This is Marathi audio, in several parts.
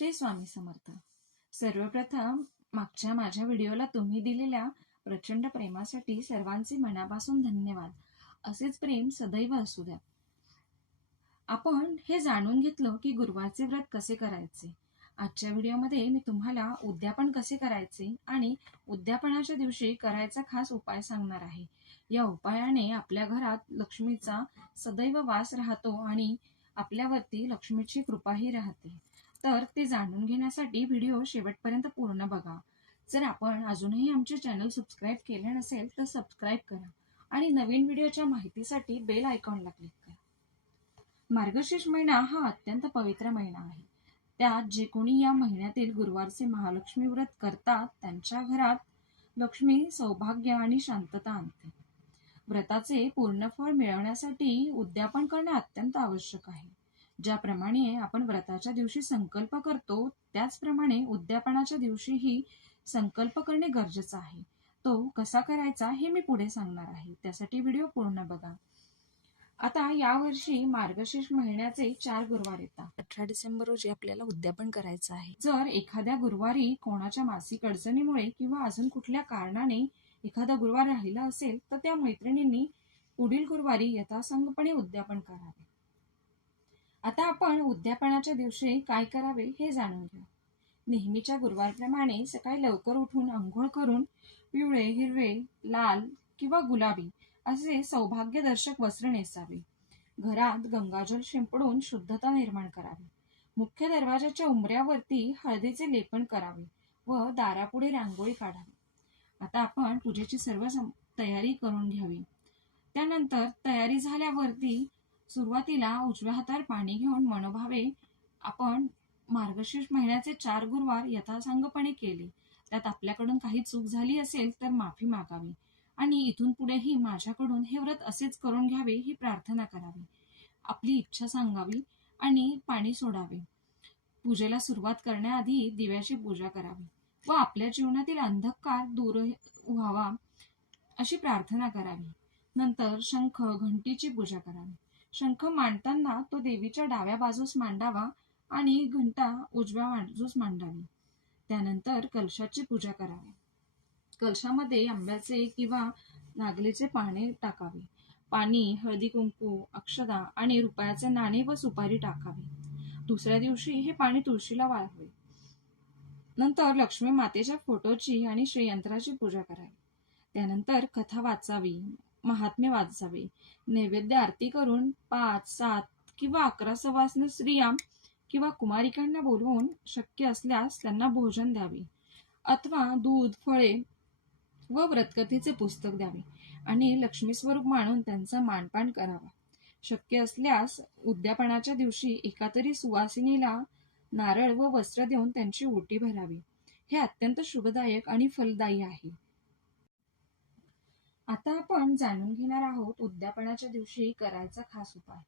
श्री स्वामी समर्थ. सर्वप्रथम मागच्या माझ्या व्हिडिओला तुम्ही दिलेल्या प्रचंड प्रेमासाठी सर्वांचे मनापासून धन्यवाद. असेच प्रेम सदैव असू द्या. आपण हे जाणून घेतलं की गुरुवारचे व्रत कसे करायचे? आजच्या व्हिडिओमध्ये मी तुम्हाला उद्यापन कसे करायचे आणि उद्यापनाच्या दिवशी करायचा खास उपाय सांगणार आहे. या उपायाने आपल्या घरात लक्ष्मीचा सदैव वास राहतो आणि आपल्यावरती लक्ष्मीची कृपाही राहते. तर ते जाणून घेण्यासाठी व्हिडिओ शेवटपर्यंत पूर्ण बघा. जर आपण अजूनही आमचे चॅनल सबस्क्राईब केले नसेल तर सबस्क्राईब करा आणि नवीन व्हिडिओच्या माहितीसाठी बेल आयकॉनला क्लिक करा. मार्गशीर्ष महिना हा अत्यंत पवित्र महिना आहे. त्यात जे कोणी या महिन्यातील गुरुवारचे महालक्ष्मी व्रत करतात त्यांच्या घरात लक्ष्मी सौभाग्य आणि शांतता आणते. व्रताचे पूर्ण फळ मिळवण्यासाठी उद्यापन करणे अत्यंत आवश्यक आहे. ज्याप्रमाणे आपण व्रताच्या दिवशी संकल्प करतो त्याचप्रमाणे उद्यापनाच्या दिवशीही संकल्प करणे गरजेचं आहे. तो कसा करायचा हे मी पुढे सांगणार आहे. त्यासाठी व्हिडिओ पूर्ण बघा. आता यावर्षी मार्गशीर्ष महिन्याचे चार गुरुवार येतात. अठरा डिसेंबर रोजी आपल्याला उद्यापन करायचं आहे. जर एखाद्या गुरुवारी कोणाच्या मासिक अडचणीमुळे किंवा अजून कुठल्या कारणाने एखादा गुरुवार राहिला असेल तर त्या मैत्रिणींनी पुढील गुरुवारी यथासंगपणे उद्यापन करावे. आता आपण उद्यापनाच्या दिवशी काय करावे हे जाणून घ्या नेहमीच्या गुरुवारप्रमाणे सकाळी लवकर उठून आंघोळ करून पिवळे हिरवे लाल किंवा गुलाबी असे सौभाग्यदर्शक वस्त्र नेसावे. घरात गंगाजल शिंपडून शुद्धता निर्माण करावी. मुख्य दरवाजाच्या उंबऱ्यावरती हळदीचे लेपन करावे व दारापुढे रांगोळी काढावी. आता आपण पूजेची सर्व तयारी करून घ्यावी. त्यानंतर तयारी झाल्यावरती सुरुवातीला उजव्या हातावर पाणी घेऊन मनोभावे आपण मार्गशीर्ष महिन्याचे चार गुरुवार यथासांगपणे केले. त्यात आपल्याकडून काही चूक झाली असेल तर माफी मागावी आणि इथून पुढेही माझ्याकडून हे व्रत असेच करून घ्यावे ही प्रार्थना करावी. आपली इच्छा सांगावी आणि पाणी सोडावे. पूजेला सुरुवात करण्याआधी दिव्याची पूजा करावी व आपल्या जीवनातील अंधकार दूर व्हावा अशी प्रार्थना करावी. नंतर शंख घंटीची पूजा करावी. शंख मांडताना तो देवीच्या डाव्या बाजूस मांडावा आणि घंटा उजव्या बाजूस मांडावी. त्यानंतर कलशाची पूजा करावी. कलशामध्ये आंब्याचे किंवा नागलीचे पाने टाकावे. पाणी हळदी कुंकू अक्षदा आणि रुपयाचे नाणे व सुपारी टाकावी. दुसऱ्या दिवशी हे पाणी तुळशीला वाळवे नंतर लक्ष्मी मातेच्या फोटोची आणि श्रीयंत्राची पूजा करावी. त्यानंतर कथा वाचावी. महात्म्य वाचावे. नैवेद्य आरती करून पाच सात किंवा अकरा सवासने स्त्रिया किंवा कुमारिकांना बोलवून शक्य असल्यास त्यांना भोजन द्यावे. अथवा दूध फळे व व्रतकथेचे पुस्तक द्यावे आणि लक्ष्मी स्वरूप मानून त्यांचा मानपान करावा. शक्य असल्यास उद्यापनाच्या दिवशी एका तरी सुवासिनीला नारळ व वस्त्र देऊन त्यांची ओटी भरावी. हे अत्यंत शुभदायक आणि फलदायी आहे. आता आपण जाणून घेणार आहोत उद्यापनाच्या दिवशी करायचा खास उपाय.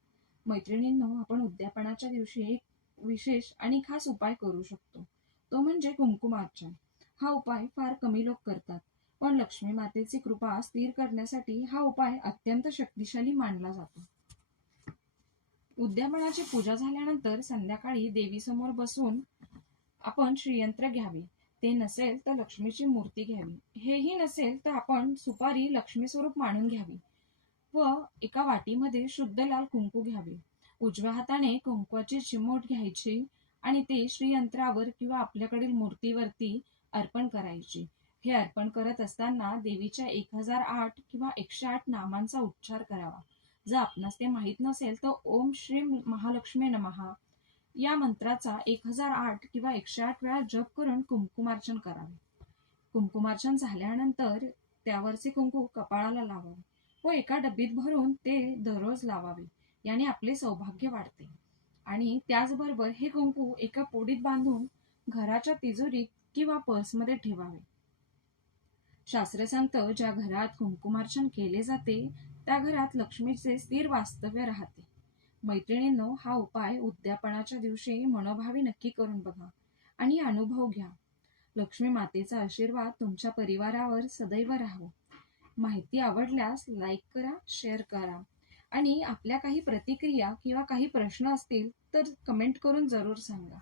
मैत्रिणींनो आपण उद्यापनाच्या दिवशी एक विशेष आणि खास उपाय करू शकतो. तो म्हणजे कुंकुमार्चन हा उपाय फार कमी लोक करतात पण लक्ष्मी मातेची कृपा स्थिर करण्यासाठी हा उपाय अत्यंत शक्तिशाली मानला जातो. उद्यापनाची पूजा झाल्यानंतर संध्याकाळी देवीसमोर बसून आपण श्रीयंत्र घ्यावे. ते नसेल तर लक्ष्मीची मूर्ती घ्यावी. हेही नसेल तर आपण सुपारी लक्ष्मी स्वरूप मानून घ्यावी व एका वाटीमध्ये शुद्ध लाल कुंकू घ्यावे. उजव्या हाताने कुंकवाची चिमोट घ्यायची आणि ते श्रीयंत्रावर किंवा आपल्याकडील मूर्तीवरती अर्पण करायची. हे अर्पण करत असताना देवीच्या एक हजार आठ किंवा एकशे आठ नामांचा उच्चार करावा. जर आपणास ते माहीत नसेल तर ओम श्री महालक्ष्मी नमहा. या मंत्राचा एक हजार आठ किंवा एकशे आठ वेळा जप करून कुंकुमार्चन करावे. कुंकुमार्चन झाल्यानंतर त्यावरचे कुंकू कपाळाला लावावे व एका डबीत भरून ते दररोज लावावे याने आपले सौभाग्य वाढते. आणि त्याचबरोबर हे कुंकू एका पोडीत बांधून घराच्या तिजोरीत किंवा पर्समध्ये ठेवावे. शास्त्र सांगतं ज्या घरात कुंकुमार्चन केले जाते त्या घरात लक्ष्मीचे स्थिर वास्तव्य राहते. मैत्रिणींनो हा उपाय उद्यापनाच्या दिवशी मनोभावी नक्की करून बघा आणि अनुभव घ्या. लक्ष्मी मातेचा आशीर्वाद तुमच्या परिवारावर सदैव राहो. माहिती आवडल्यास लाईक करा शेअर करा आणि आपल्या काही प्रतिक्रिया किंवा काही प्रश्न असतील तर कमेंट करून जरूर सांगा.